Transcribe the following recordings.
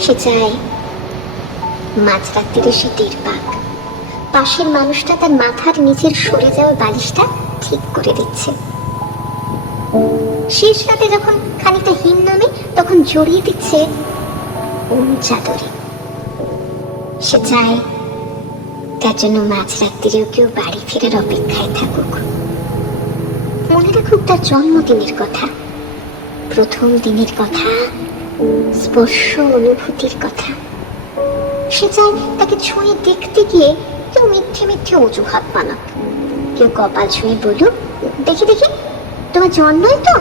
সে চায় মাঝরাত্রিরে সে টের পাক। পাশের মানুষটা তার মাথার নিচের সরে যাওয়া বালিশটা ঠিক করে দিচ্ছে। শেষ রাতে যখন খানিকটা হিম নামে, তখন জড়িয়ে দিচ্ছে ওম চাদরে। সে চায় তার জন্য মাঝরাত্রিরেও কেউ বাড়ি ফেরার অপেক্ষায় থাকুক। মনে রাখুক তার জন্মদিনের কথা। প্রথম দিনের কথা। স্পর্শ অনুভূতির কথা। সে চায় তাকে ছুঁয়ে দেখতে গিয়ে কেউ মিথ্যে মিথ্যে অজুহাত বানাক। কেউ কপাল ছুঁয়ে বলুক দেখি দেখি, তোমার জন্মই তো?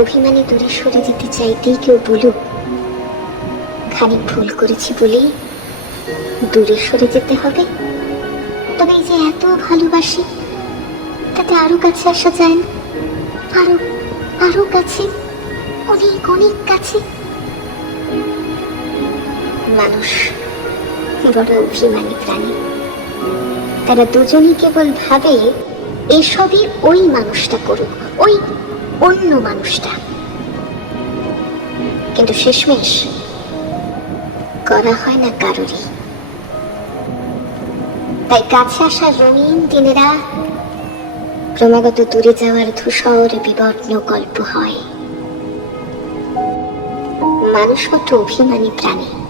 অভিমানী দূরে সরে যেতে চাইতেই কেউ বলুক খানিক ভুল করেছি বলেই দূরে সরে যেতে হবে। তবে এই যে এত ভালোবাসি, তাতে আরও কাছে আসা যায় না। আরও আরও কাছে কাছে। মানুষ, বড় অভিমানী প্রাণী। তারা দুজনই কেবল ভাবে, এসবই ওই মানুষটা করুক, ওই অন্য মানুষটা। কিন্তু শেষমেশ করা হয় না কারোরই। তাই কাছে আসা রঙিন দিনেরা ক্রমাগত দূরে যাওয়ার ধূসর বিবর্ণ গল্প হয়। মানুষ কত অভিমানী প্রাণী।